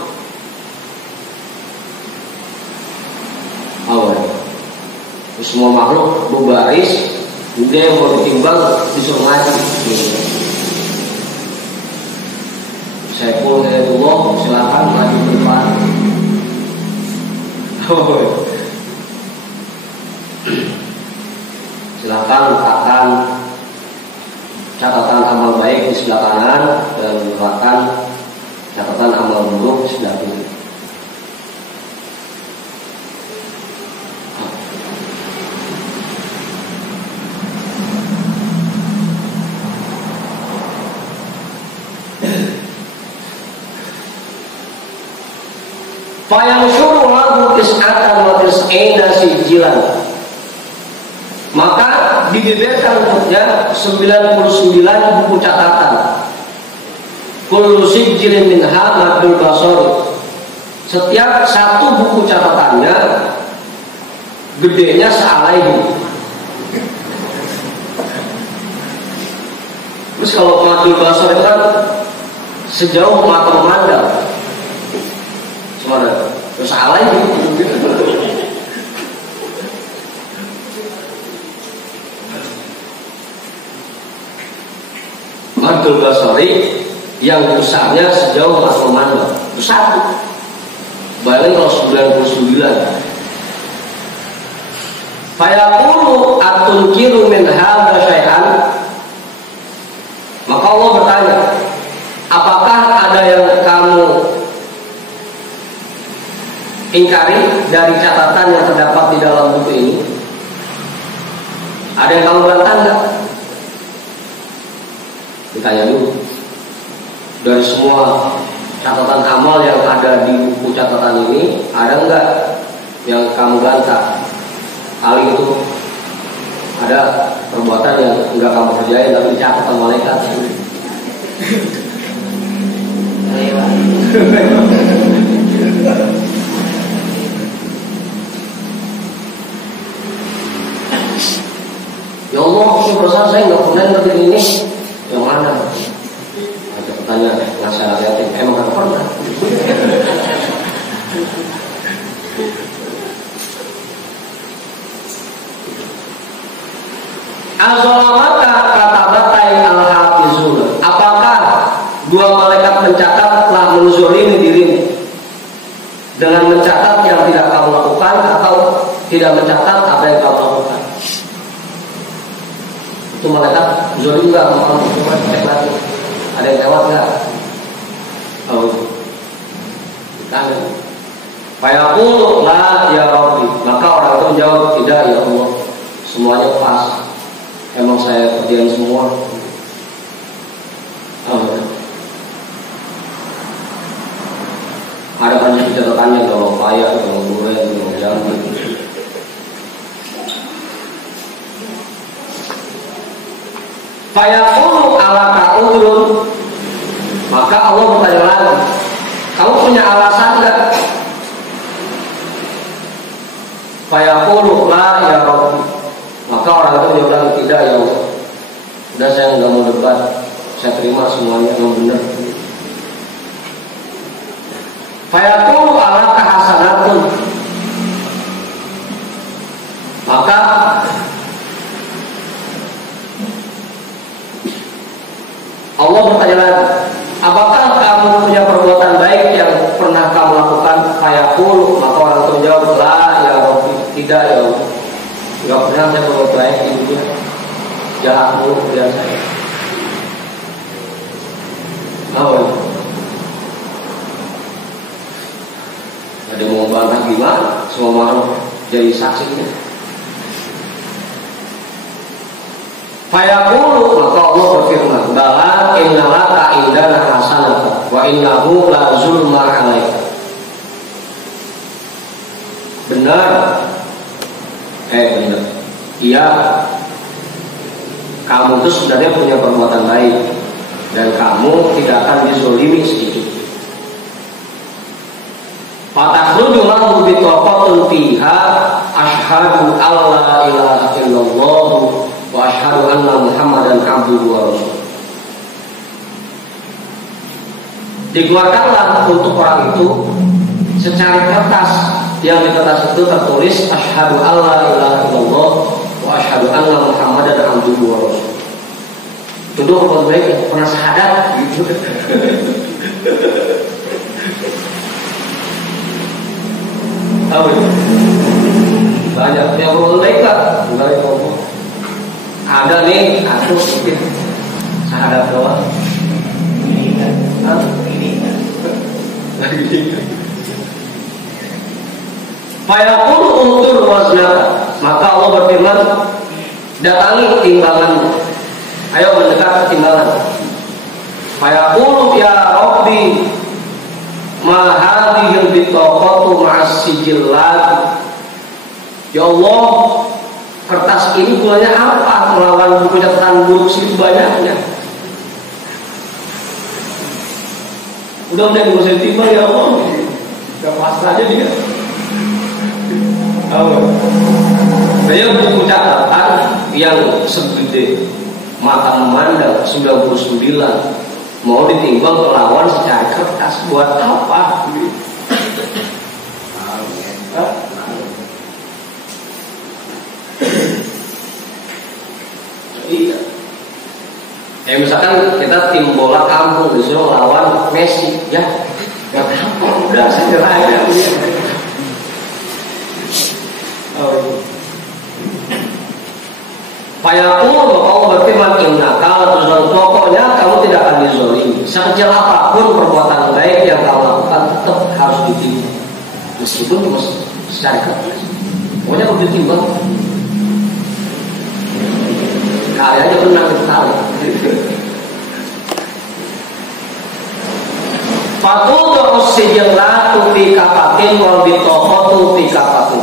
Semua makhluk berbaris, dia yang mau ditimbang disuruh maju. Saiful Hidayatullah, silakan maju ke depan. Silakan letakkan catatan amal baik di sebelah kanan dan letakkan catatan amal buruk di sebelah kiri. Fayanshuru lahu tis'atan wa tis'ina sijjilan. Maka dibeberkan untuknya 99 buku catatan. Kullu sijjilin minha maddul basari. Setiap satu buku catatannya gedenya sealaihi. Terus kalau maddul basari itu kan sejauh mata memandang. Terus salah itu. Maddul basari yang besarnya sejauh mata memandang itu 1. Bayangin kalau 99. Fayaqulu atunkiru min hadza syai'an. Maka Allah bertanya, apakah ada yang kamu ingkari dari catatan yang terdapat di dalam buku ini? Ada yang kamu bantah enggak? Ditanya dulu. Dari semua catatan amal yang ada di buku catatan ini, ada enggak yang kamu bantah? Kali itu ada perbuatan yang enggak kamu kerjain tapi dicatat sama malaikat. Ya Allah, perasaan saya nggak pernah ngerti ini. Yang mana? Ada pertanyaan, nasihat yatim. Emang nggak pernah. Azolamaka katabatai al-hafizun. Apakah dua malaikat pencatat telah menzolimi dirimu dengan mencatat yang tidak kamu lakukan atau tidak mencatat apa yang kamu lakukan? Itu Itu malaikat zolim nggak mau cek lagi. Ada yang lewat nggak? Oh, kan? Fayaqulu la ya Rabbi. Maka orang itu menjawab, tidak ya Allah. Semuanya pas. Emang saya kerjain semua. Oh. Ada kan catatannya kalau payah, kalau duren, kalau jalan. Fayaqulu alaka udrun. Maka Allah bertanya lagi, kamu punya alasan enggak? Fayaqulu la ya Rabbi. Maka orang itu bilang, tidak ya Allah. Udah saya enggak mau debat. Saya terima semuanya yang benar. Fayaqulu alaka hasanatun. Maka Allah bertanya lagi, apakah kamu punya perbuatan baik yang pernah kamu lakukan? Fayaqulu. Maka orang itu menjawab, la ya Rabbi. Tidak ya Allah. Enggak pernah saya berbuat baik di dunia. Jahat mulu kerjaan saya. Oh. Ada mau bantah gimana? Semua makhluk jadi saksinya. Fayaqulu. Maka Allah berfirman, bala innalaka indana hasanatan wa innahu la zulma 'alaika. Benar. Benar. Iya. Kamu itu sebenarnya punya perbuatan baik dan kamu tidak akan dizolimi sedikit. Fatakhruju lahu bitaqatun fiha asyhadu alla ilaha illallah wa asyhadu anna Muhammadan abduhu wa rasuluh. Dikeluarkanlah untuk orang itu secari kertas, yang di kertas itu tertulis asyhadu alla ilaha illallah wa asyhadu anna Muhammadan abduhu wa rasuluh. Itu doang baik, pernah syahadat gitu. Banyak yang mereka mulai ngomong. Ada nih, aku mungkin syahadat doang. Fayaqulu utur waznaka. Maka Allah berfirman, datangi timbanganmu. Ayo mendekat ke timbangan. Fayaqulu ya Rabbi, ma hadhil bitaqatu ma'as sijillat. Ya Allah, kertas ini gunanya apa melawan buku catatan buruk segitu banyaknya? Udah nggak usah ditimbang ya Allah, udah pasrah aja dia. Saya buku catatan yang segede mata memandang 99 mau ditimbang melawan secara kertas buat apa? Iya. Misalkan kita tim bola kampung disuruh lawan Messi, ya nggak apa, udah saya nyerah aja. Fayaqul, Allah berfirman, innaka latuzlam. Pokoknya kamu tidak akan dizolimi. Sekecil apapun perbuatan baik yang kamu lakukan tetap harus ditimbang, meskipun cuma secara kertas. Pokoknya harus ditimbang. Kayaknya benar sekali. Fatudu sijillatu fi kafatin wal bitaqatu fi kafatin.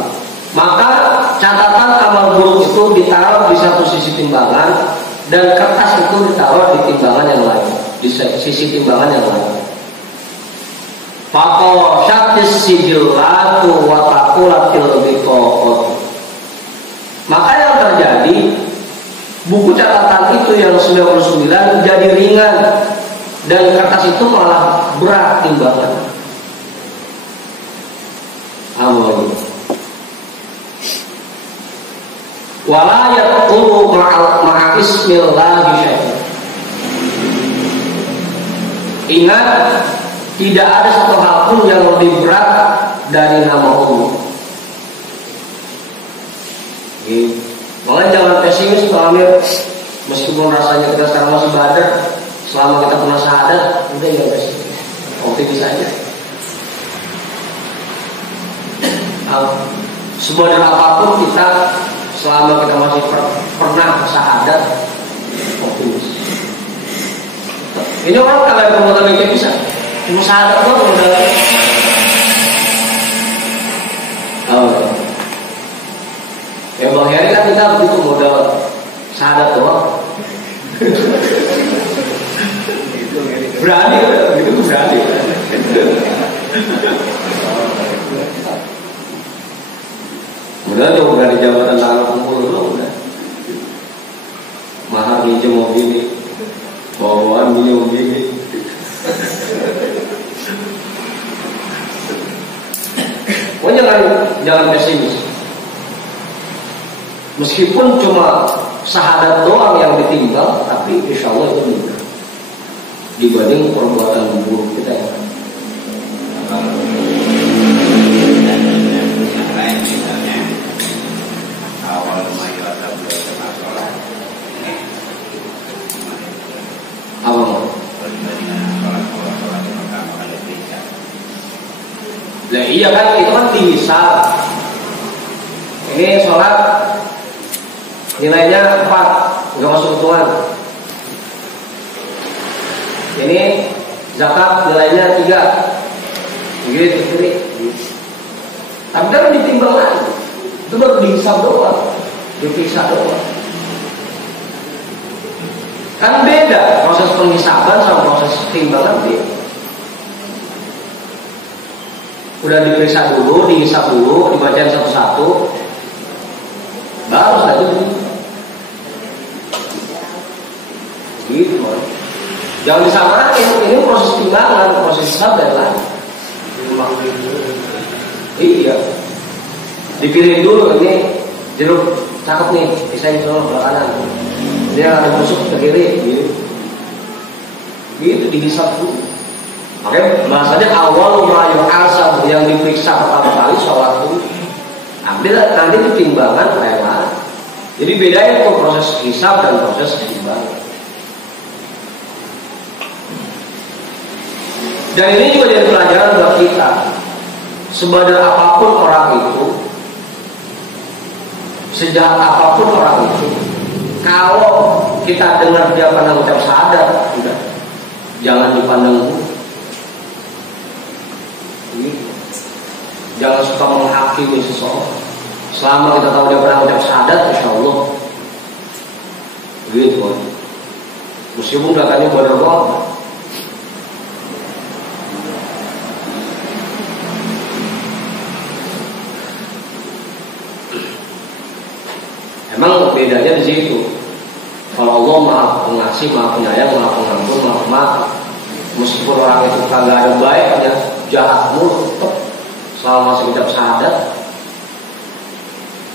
Maka catatan amal buruk itu ditaruh di satu sisi timbangan dan kertas itu ditaruh di timbangan yang lain, di sisi timbangan yang lain. Faqashatis sijillatu wa taqulatil bitaqatu. Maka yang terjadi, buku catatan itu yang 99 jadi ringan dan kertas itu malah berat timbangan. Amin. Wala yaqulu ma'a ismillahi syai'un. Ingat, tidak ada satu hal pun yang lebih berat dari nama Allah. Makanya jangan pesimis Pak Amir Meskipun rasanya kita sekarang masih badar, selama kita pernah syahadat, udah ya guys, optimis aja. Sebodar apapun kita, selama kita masih pernah syahadat, optimis. Ini orang kalau ada perbuatan baiknya bisa, cuma syahadat doang udah. Ya Bang Heri kan kita begitu modal syahadat doang. Berani kan? Begitu berani. Udah dong dari jabatan tangan kumpul dulu udah. Mahar minjem mobil ini, bawaan minjem mobil ini. Pokoknya jangan pesimis. Meskipun cuma syahadat doang yang ditinggal, tapi insya Allah itu mudah dibanding perbuatan buruk kita ya. Awal mayoritas beliau sholat. Awal. Nah iya kan, itu kan dihisab. Ini sholat nilainya 4, nggak masuk hitungan. Ini zakat nilainya 3, begitu. Tapi kan ditimbang lagi, itu baru dihisab doang, diperiksa doang. Kan beda proses penghisaban sama proses timbangan beda. Udah diperiksa dulu, dihisab dulu, dibacain satu-satu, baru saja gitu. Jangan disamain, ini proses timbangan, proses hisab dan lain. Iya, dipilih dulu ini jeruk cakep nih, pisahin dulu ke kanan. Dia ada busuk ke kiri, gitu dihisab dulu. Makanya bahasanya awal yuhasab, yang diperiksa pertama kali sholat dulu. Ambil nanti itu timbangan rela. Jadi bedanya itu proses hisab dan proses timbangan. Dan ini juga jadi pelajaran buat kita. Sebadar apapun orang itu, sejahat apapun orang itu, kalau kita dengar dia pandang ucap syahadat, udah jangan dipandang buruk. Jangan suka menghakimi seseorang. Selama kita tahu dia pernah ucap syahadat, insya Allah gitu. Meskipun belakangnya bodoh doang. Emang bedanya di situ. Kalau Allah Maha Pengasih, Maha Penyayang, Maha Pengampun, Maha Pemaaf. Meskipun orang itu kagak ada baiknya, jahat mulu, tetap selama masih ucap syahadat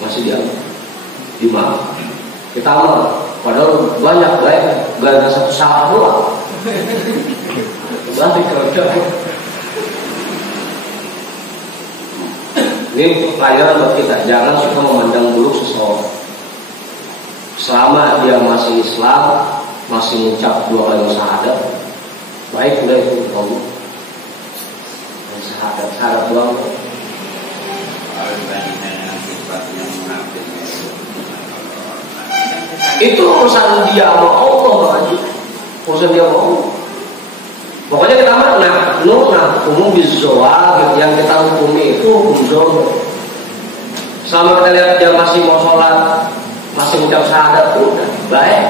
masih dia dimaaf. Kita mah padahal banyak baik, gak ada satu salah doang. Balik kerja. Ini pelajaran buat kita, jangan suka memandang buruk seseorang. Selama dia masih Islam, masih mengucap 2 kali syahadat, baik udah itu Allah. Syahadat doang. Itu urusan dia sama Allah lagi. Urusan dia sama Allah. Pokoknya kita mah umum bizoa, yang kita hukumi itu hukum zahir. Selama kita lihat dia masih mau sholat, masih ucap syahadat, udah baik.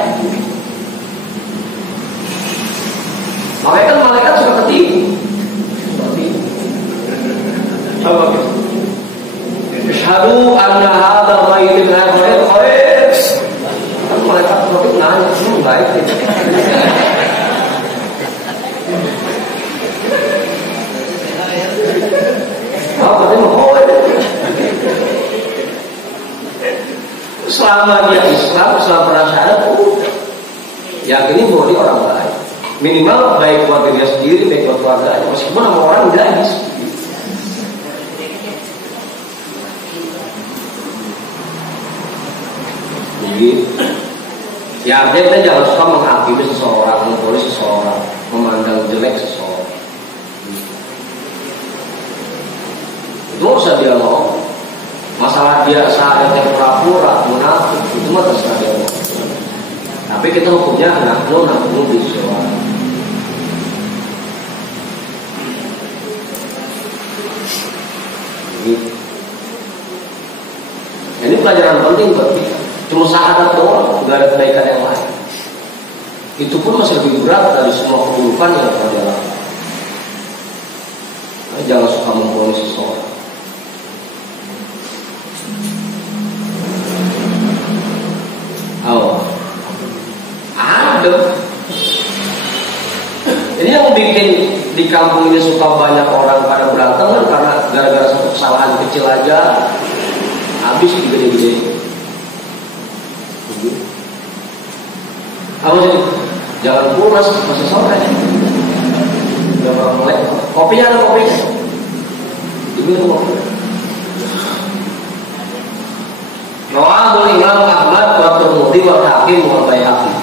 Makanya kan malaikat suka ketipu. Asyhadu anna hadza mayyitun khair. Kan malaikat seperti nanya, baik itu. Apa dia mau? Selama dia Islam, selama pernah syahadat, yakini bahwa dia orang baik. Minimal baik buat dirinya sendiri, baik buat keluarganya, meskipun sama orang gadis. Jadi Ya artinya kita jangan suka menghakimi seseorang, mempolis seseorang, memandang jelek seseorang. Itu usah dia mau. Masalah dia saat yang pura-pura, munafik, itu mah terserah dia mau. Tapi kita hukumnya nahnu bisawab. Ini pelajaran penting buat kita. Cuma syahadat doang, nggak ada kebaikan yang lain. Itu pun masih lebih berat dari semua keburukan yang pernah dia lakukan. Nah, jangan suka memponis seseorang. Oh, ada. Ini yang bikin di kampung ini suka banyak orang pada berantem kan karena gara-gara satu kesalahan kecil aja habis gede-gede. Apa sih? Jangan pulas masih sore. Udah orang mulai. Kopinya ada kopinya. Ini tuh kopi. Rawahul Imam Ahmad wa Tirmidzi wa Hakim wa Baihaqi.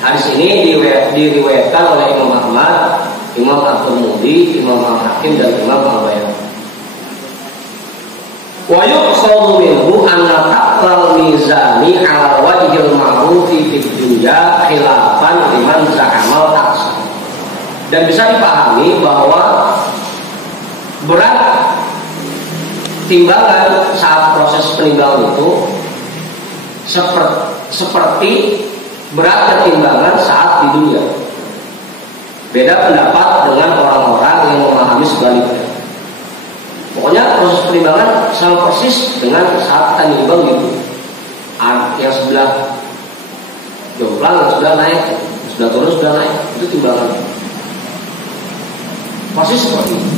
Hadis ini diriwayatkan oleh Imam Ahmad, Imam At-Tirmidzi, Imam Al-Hakim dan Imam Al-Baihaqi. Wa yuqsadu minhu anna taqral mizani 'ala wajhil ma'rufi fid dunya khilafan liman za'amal taqsir. Dan bisa dipahami bahwa berat timbangan saat proses penimbangan itu seperti beratnya timbangan saat di dunia. Beda pendapat dengan orang-orang yang memahami sebaliknya. Pokoknya proses penimbangan sama persis dengan saat kita nimbang gitu. Yang sebelah jomplang, yang sebelah naik, yang sebelah turun, sebelah naik, itu timbangan. Persis seperti itu.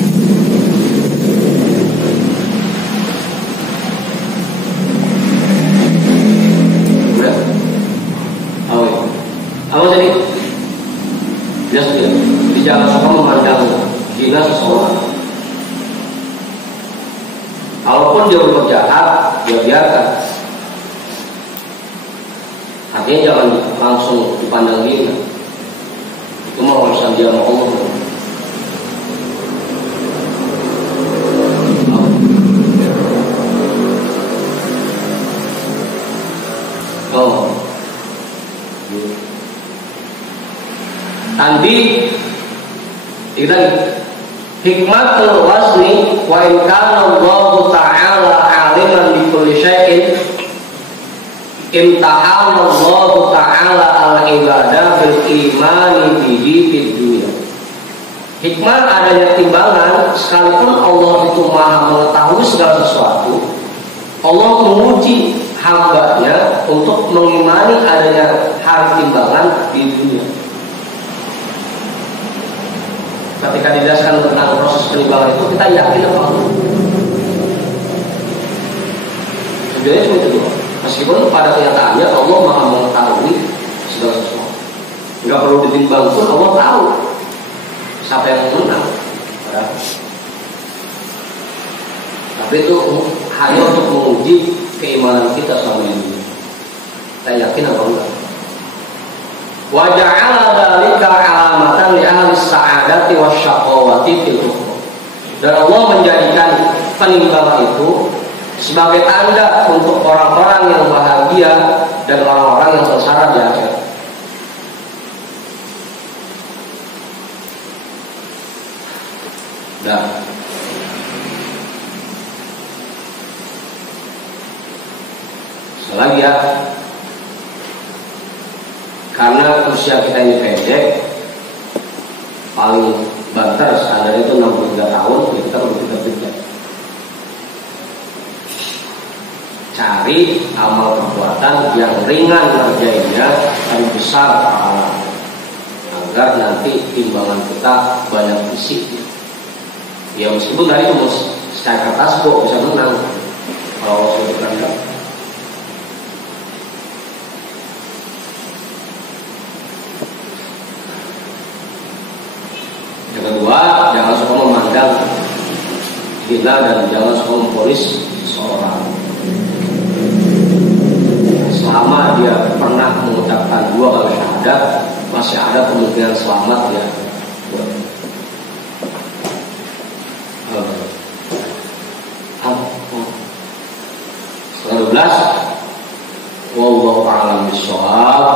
Udah? Apa tadi? Jelas tidak? Jadi jangan suka memandang hina seseorang. Kalaupun dia berbuat jahat, dia biarkan. Artinya jangan langsung dipandang hina. Itu mau urusan dia sama Allah. Oh. Tadi kita hikmatul wazni wa in kana Allah ta'ala 'aliman bi kulli syai'in imtahana Allah ta'ala al-ibadah bil imani bihi fid dunya. Hikmah adanya timbangan, sekalipun Allah itu Maha mengetahui segala sesuatu, Allah menguji hambanya untuk mengimani adanya hari timbangan di dunia. Ketika dijelaskan tentang proses penimbangan itu, kita yakin apa enggak? Sebenarnya cuma itu doang. Meskipun pada kenyataannya Allah Maha mengetahui segala sesuatu. Enggak perlu ditimbang pun Allah tahu siapa yang menang. Tapi itu hanya untuk menguji keimanan kita sama ini. Kita yakin apa enggak? Wa ja'ala dzalika 'alamatan li ahli as-sa'adati wasyaqawati fil ukhra. Dan Allah menjadikan penimbangan itu sebagai tanda untuk orang-orang yang bahagia dan orang-orang yang sengsara di akhirat. Dan selagi ya, karena usia kita ini pendek, paling banter standar itu 63 tahun, ya kita perlu pikir-pikir. Cari amal perbuatan yang ringan ngerjainnya dan besar pahala, agar nanti timbangan kita banyak isi. Ya meskipun tadi cuma secara kertas kok bisa menang kalau sudah berangkat. Yang kedua, jangan suka memandang hina dan jangan suka mempolis seseorang selama dia pernah 2 kali syahadat, masih ada kemungkinan selamat ya. 12. Wallahu a'lam bishawab.